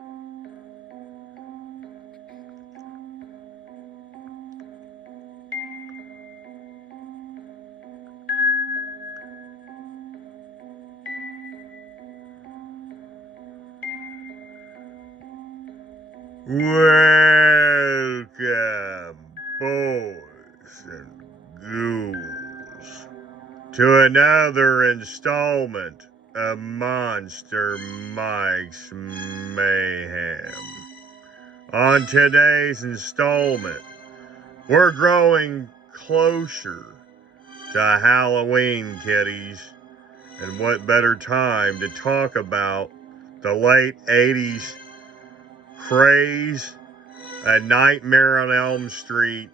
Welcome, boys and ghouls, to another installment of Monster Mike's Mayhem. On today's installment, we're growing closer to Halloween, kiddies, and what better time to talk about the late 80s craze, A Nightmare on Elm Street,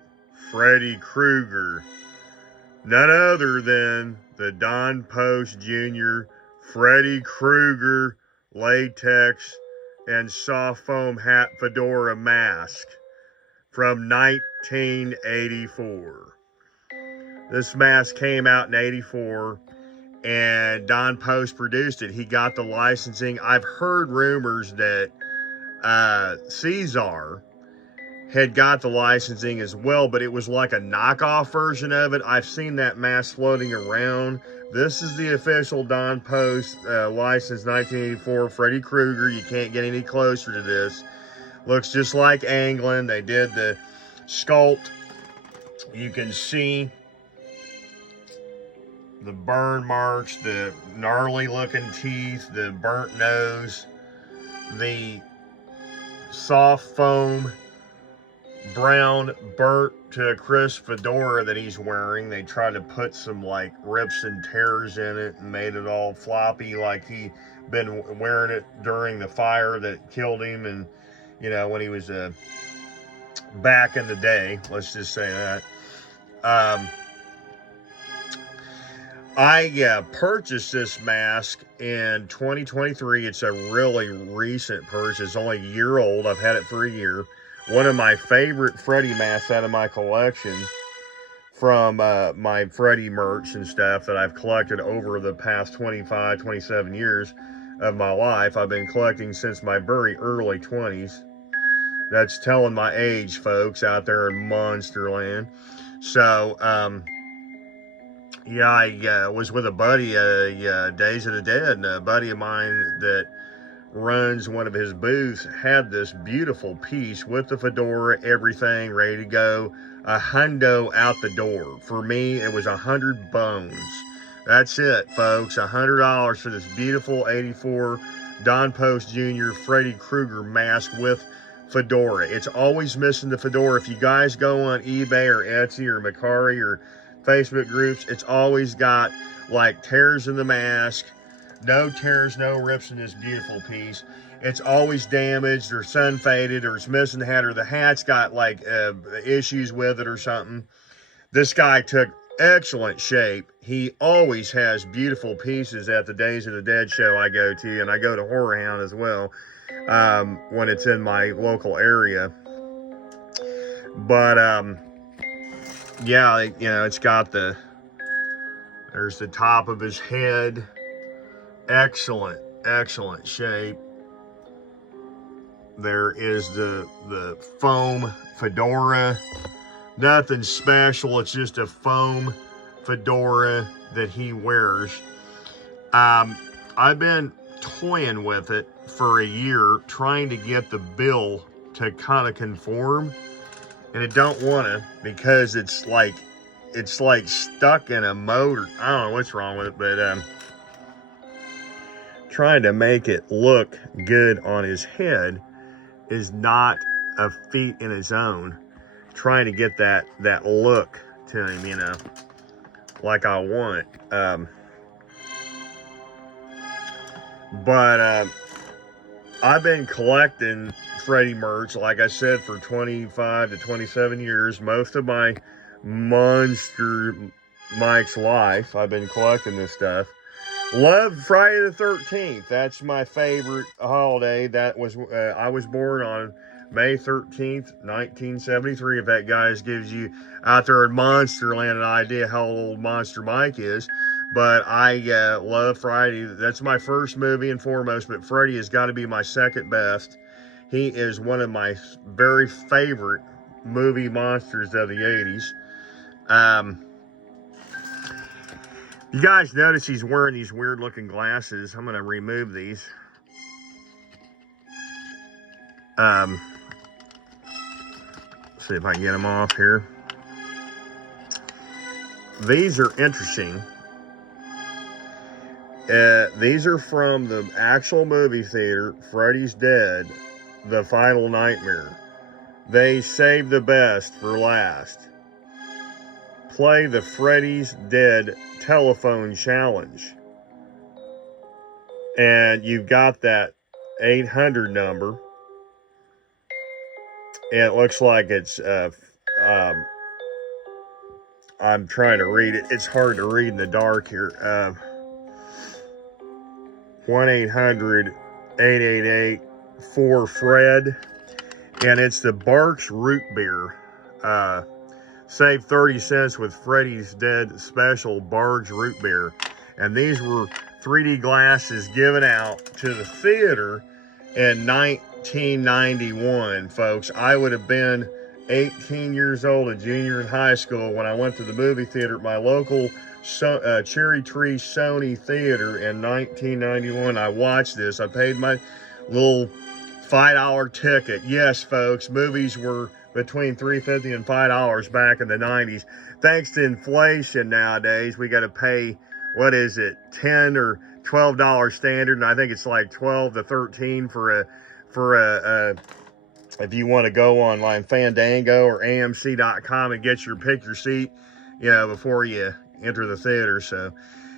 Freddy Krueger, none other than the Don Post Jr. Freddy Krueger latex and soft foam hat fedora mask from 1984. This mask came out in 84 and Don Post produced it. He got the licensing. I've heard rumors that Caesar had got the licensing as well, but it was like a knockoff version of it. I've seen that mask floating around. This is the official Don Post license 1984 Freddy Krueger. You can't get any closer to this. Looks just like England. They did the sculpt. You can see the burn marks, the gnarly looking teeth, the burnt nose, the soft foam brown burnt to a crisp fedora that he's wearing. They tried to put some like rips and tears in it and made it all floppy like he been wearing it during the fire that killed him, and you know, when he was back in the day, let's just say that. I purchased this mask in 2023. It's a really recent purchase, only a year old. I've had it for a year. One of my favorite Freddy masks out of my collection from my Freddy merch and stuff that I've collected over the past 25, 27 years of my life. I've been collecting since my very early 20s. That's telling my age, folks, out there in Monsterland. So, yeah, I was with a buddy, Days of the Dead, and a buddy of mine that runs one of his booths had this beautiful piece with the fedora, everything ready to go. A hundo out the door. For me, it was 100 bones. That's it, folks. $100 for this beautiful 84 Don Post Jr. Freddy Krueger mask with fedora. It's always missing the fedora. If you guys go on eBay or Etsy or Mercari or Facebook groups, it's always got like tears in the mask. No tears, no rips in this beautiful piece. It's always damaged or sun faded, or it's missing the hat, or the hat's got like issues with it or something. This guy took excellent shape. He always has beautiful pieces at the Days of the Dead show I go to, and I go to Horror Hound as well when it's in my local area. But yeah, you know, it's got there's the top of his head. Excellent shape. There is the foam fedora. Nothing special. It's just a foam fedora that he wears. I've been toying with it for a year, trying to get the bill to kind of conform, and it don't want to, because it's like stuck in a motor. I don't know what's wrong with it, but trying to make it look good on his head is not a feat in its own. Trying to get that look to him, you know, like I want. But I've been collecting Freddy merch, like I said, for 25 to 27 years. Most of my Monster Mike's life, I've been collecting this stuff. Love Friday the 13th. That's my favorite holiday. That was I was born on May 13th, 1973. If that, guys, gives you out there in Monsterland an idea how old Monster Mike is. But I love Friday. That's my first movie and foremost, but Freddy has got to be my second best. He is one of my very favorite movie monsters of the 80s. You guys notice he's wearing these weird looking glasses. I'm going to remove these. See if I can get them off here. These are interesting. These are from the actual movie theater, Freddy's Dead, The Final Nightmare. They saved the best for last. Play the Freddy's Dead telephone challenge. And you've got that 800 number. And it looks like it's, I'm trying to read it. It's hard to read in the dark here. 1-800-888-4FRED. And it's the Barks Root Beer. Save 30 cents with Freddy's Dead Special Barks Root Beer. And these were 3D glasses given out to the theater in 1991, folks. I would have been 18 years old, a junior in high school, when I went to the movie theater at my local Cherry Tree Sony Theater in 1991. I watched this. I paid my little $5 ticket. Yes, folks, movies were between $3.50 and $5 back in the 90s. Thanks to inflation nowadays, we got to pay, what is it, $10 or $12 standard, and I think it's like 12 to 13 for a if you want to go online, Fandango or AMC.com and get your pick your seat, you know, before you enter the theater. So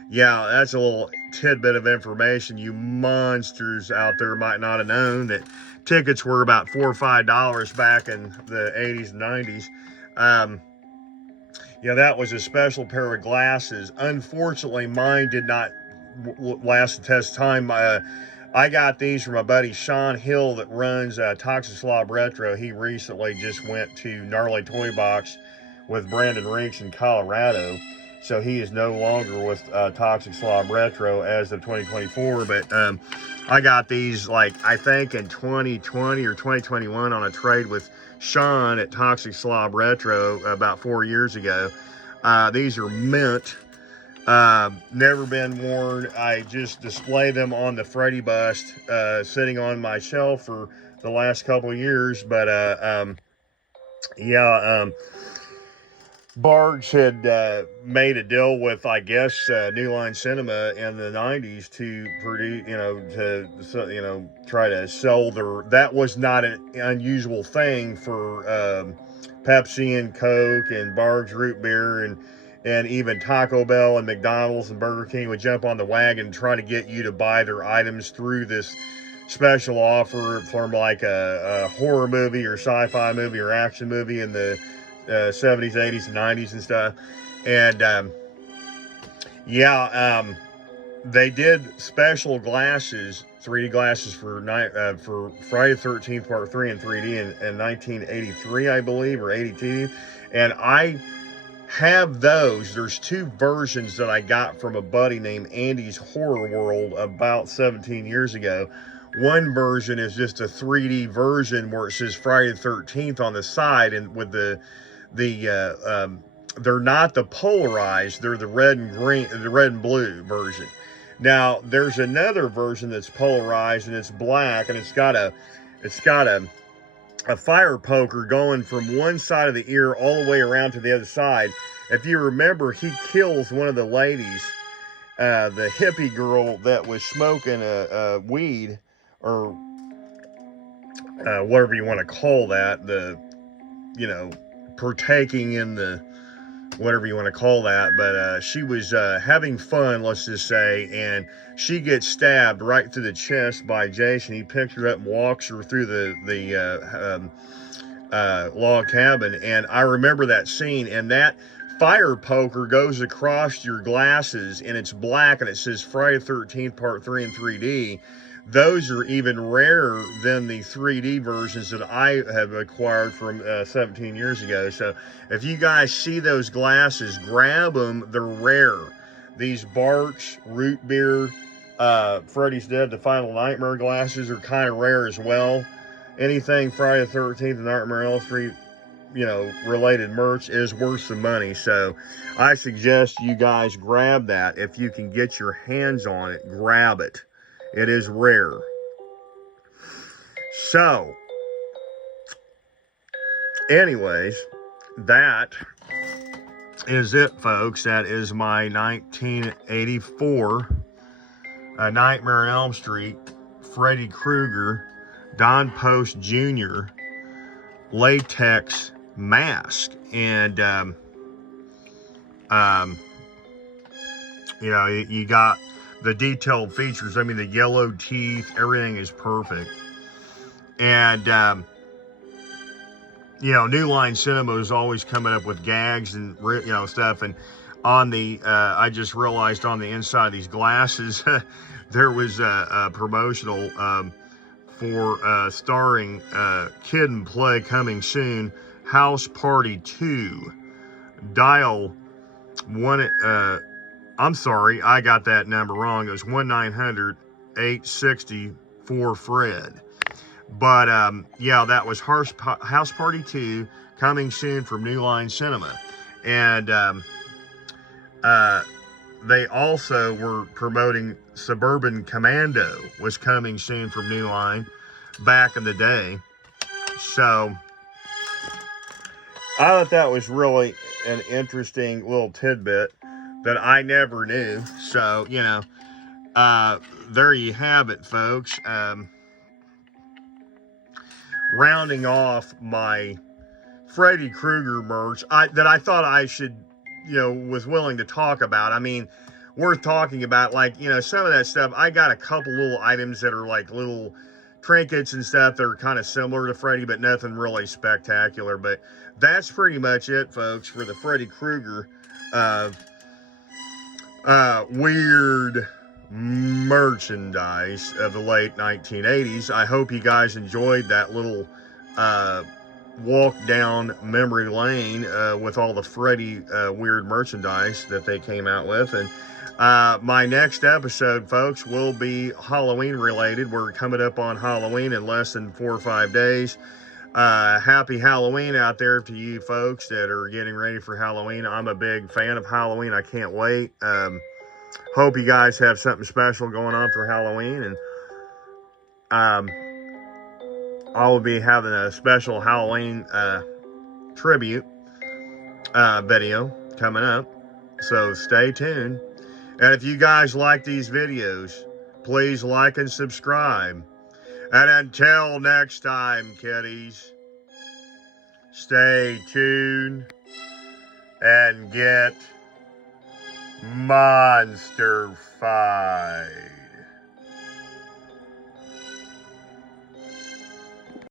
yeah, that's a little tidbit of information you monsters out there might not have known, that tickets were about $4 or $5 back in the 80s and 90s. Yeah, that was a special pair of glasses. Unfortunately, mine did not last the test of time. I got these from my buddy Sean Hill that runs Toxic Slob Retro. He recently just went to Gnarly Toy Box with Brandon Rinks in Colorado. So he is no longer with Toxic Slob Retro as of 2024. But I got these, like, I think in 2020 or 2021 on a trade with Sean at Toxic Slob Retro about 4 years ago. These are mint. Never been worn. I just display them on the Freddy bust, sitting on my shelf for the last couple of years. But Barks had made a deal with, I guess, New Line Cinema in the 90s to produce, try to sell their. That was not an unusual thing for Pepsi and Coke and Barks Root Beer and even Taco Bell and McDonald's and Burger King would jump on the wagon and try to get you to buy their items through this special offer from like a horror movie or sci-fi movie or action movie in the 70s, 80s, and 90s and stuff. And they did special glasses, 3D glasses for Friday the 13th Part 3 in 3D in 1983, I believe, or 82. And I have those. There's two versions that I got from a buddy named Andy's Horror World about 17 years ago. One version is just a 3D version where it says Friday the 13th on the side, and with they're not the polarized, they're the red and green, the red and blue version. Now there's another version that's polarized and it's black, and it's got a fire poker going from one side of the ear all the way around to the other side. If you remember, he kills one of the ladies, the hippie girl that was smoking a weed, or whatever you want to call that, partaking in the, whatever you want to call that, but she was having fun, let's just say, and she gets stabbed right through the chest by Jason. He picks her up and walks her through the log cabin, and I remember that scene, and that fire poker goes across your glasses, and it's black, and it says Friday the 13th Part 3 in 3D. Those are even rarer than the 3D versions that I have acquired from 17 years ago. So if you guys see those glasses, grab them. They're rare. These Barks root beer Freddy's Dead, the Final Nightmare glasses are kind of rare as well. Anything Friday the 13th and Nightmare on Elm Street, related merch is worth some money. So I suggest you guys grab that. If you can get your hands on it, grab it. It is rare. So, anyways, that is it, folks. That is my 1984 Nightmare on Elm Street Freddy Krueger Don Post Jr. latex mask. And you got the detailed features. I mean, the yellow teeth, everything is perfect. And New Line Cinema is always coming up with gags and stuff. And on the I just realized on the inside of these glasses there was a promotional for starring Kid and Play coming soon, House Party 2. Dial one. I'm sorry, I got that number wrong. It was 1-900-860-4FRED. But yeah, that was House Party 2 coming soon from New Line Cinema. And they also were promoting Suburban Commando was coming soon from New Line back in the day. So I thought that was really an interesting little tidbit that I never knew. So, there you have it, folks. Rounding off my Freddy Krueger merch that I thought I should, was willing to talk about. I mean, worth talking about, some of that stuff. I got a couple little items that are like little trinkets and stuff that are kind of similar to Freddy, but nothing really spectacular. But that's pretty much it, folks, for the Freddy Krueger weird merchandise of the late 1980s. I hope you guys enjoyed that little walk down memory lane with all the Freddy weird merchandise that they came out with. And my next episode, folks, will be Halloween related. We're coming up on Halloween in less than 4 or 5 days. Happy Halloween out there to you folks that are getting ready for Halloween. I'm a big fan of Halloween. I can't wait. Hope you guys have something special going on for Halloween. And I will be having a special Halloween tribute video coming up. So stay tuned. And if you guys like these videos, please like and subscribe. And until next time, kiddies, stay tuned and get monster-fied.